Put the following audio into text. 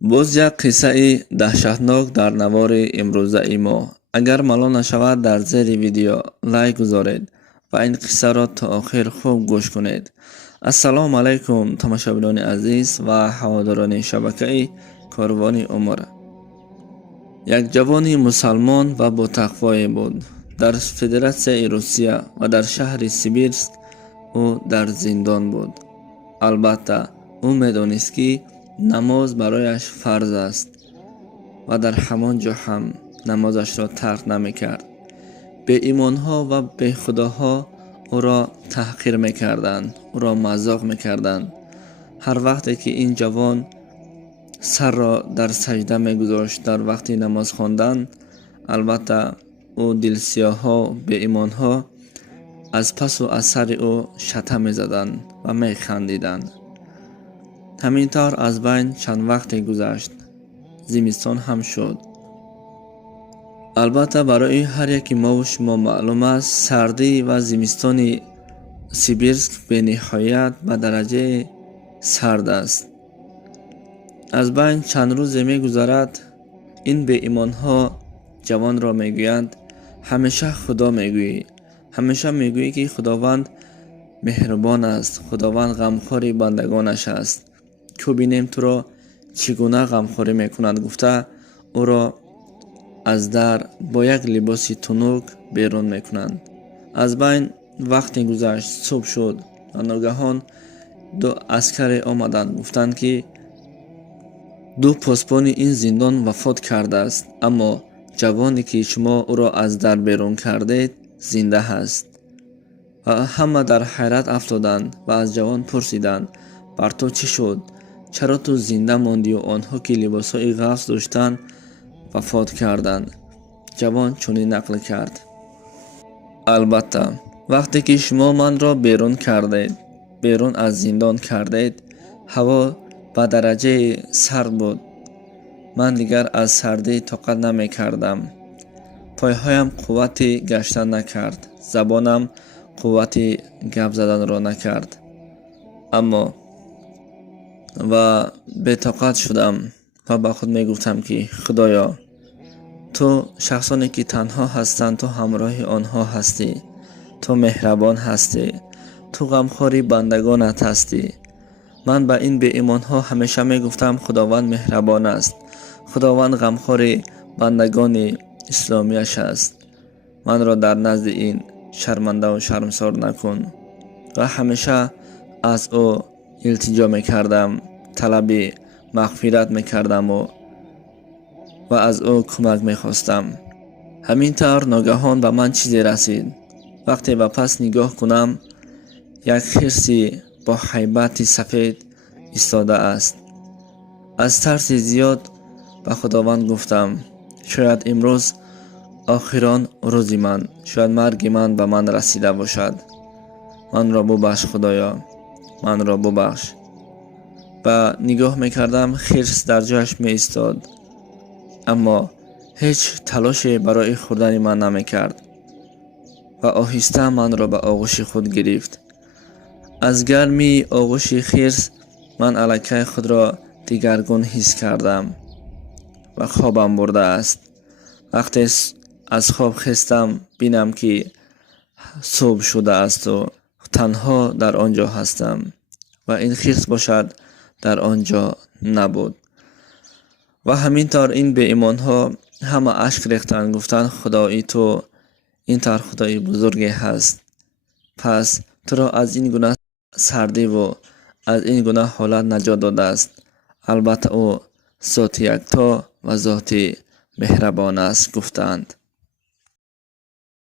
боз як қиссаи даҳшатнок дар навори имрӯзаи мо. Агар малол нашавад, дар зери видео лайк гузоред ва ин қиссаро то охир хуб гӯш кунед. Ассалому алайкум тамошобинони азиз ва ҳаводорони шабакаи Корвони Умр. Як ҷавони мусалмон ва ботақвое буд. Дар Федератсияи Русия ва дар шаҳри Сибирск ӯ дар зиндон буд. Албатта ӯ медонист ки намоз барояш фарз аст ва дар ҳамон ҷо ҳам намозашро тарк намекард. Беимонҳо ва бехудоҳо ӯро таҳқир мекарданд, ӯро мазоқ мекарданд. Ҳар вақте ки ин ҷавон сарро дар саҷда мегузошт дар вақти намоз хондан, албатта ӯ дилсиёҳо, беимонҳо аз пасу аз сари ӯ шата мезаданд ва механдиданд. ҳамин тавр аз байн чанд вақте гузашт. зимистон ҳам шуд. албатта барои ҳар яки мову шумо маълум аст, сардӣ ва зимистони Сибирск бениҳоят ба дараҷаи сард аст. аз байн чанд рӯзе мегузарад, ин беимонҳо ҷавонро мегӯянд: ҳамеша худо мегӯӣ, ҳамеша мегӯӣ ки худованд меҳрубон аст, худованд ғамхори бандагонаш аст. кӯ бинем туро чӣ гуна ғамхорӣ мекунад, гуфта ӯро аз дар бо як либоси тунук берун мекунанд. аз байн вақте гузашт, субҳ шуд ва ногаҳон ду аскаре омаданд. гуфтанд ки ду посбони ин зиндон вафот кардааст, аммо ҷавоне ки шумо ӯро аз дар берун кардед зинда ҳаст. ва ҳама дар ҳайрат афтоданд ва аз ҷавон пурсиданд: бар ту чӣ шуд? чаро ту зинда мондию? онҳо ки либосҳои ғафс доштанд вафот карданд. ҷавон чунин нақл кард: албатта вақте ки шумо манро берун кардед, берун аз зиндон кардед, ҳаво ба дараҷаи сард буд. ман дигар аз сардӣ тоқат намекардам. пойҳоям қуввати гаштан накард, забонам қуввати гап заданро накард. аммо ва бетоқат шудам ва ба худ мегуфтам ки худоё, ту шахсоне ки танҳо ҳастанд, ту ҳамроҳи онҳо ҳастӣ, ту меҳрабон ҳастӣ, ту ғамхори бандагонат ҳастӣ. ман ба ин беимонҳо ҳамеша мегуфтам: худованд меҳрабон аст, худованд ғамхори бандагони исломияш аст. манро дар назди ин шармандаву шармсор накун. ва ҳамеша аз ӯ илтиҷо мекардам, талаби мағфират мекардаму ва аз ӯ кӯмак мехостам. ҳамин тавр ногаҳон ба ман чизе расид. вақте ба пас нигоҳ кунам, як хирси бо ҳайбати сафед истодааст. аз тарси зиёд ба худованд гуфтам: шояд имрӯз охирон рӯзи ман, шояд марги ман ба ман расида бошад. манро бубахш худоё, манро бубахш. ба нигоҳ мекардам, хирс дар ҷояш меистод, аммо ҳеҷ талоше барои хӯрдани ман намекард ва оҳиста манро ба оғӯши худ гирифт. аз гармии оғӯши хирс ман аллакай худро дигаргун ҳис кардам ва хобам бурдааст. вақте аз хоб хестам, бинам ки субҳ шудаасту танҳо дар он ҷо ҳастам ва ин хирс бошад дар он ҷо набуд. ва ҳамин тавр ин беимонҳо ҳама ашк рехтанд. гуфтанд: худои ту ин тавр худои бузурге ҳаст. пас туро аз ин гуна сардиву аз ин гуна ҳолат наҷот додааст. албатта ӯ зоти якто ва зоти меҳрабон аст, гуфтанд.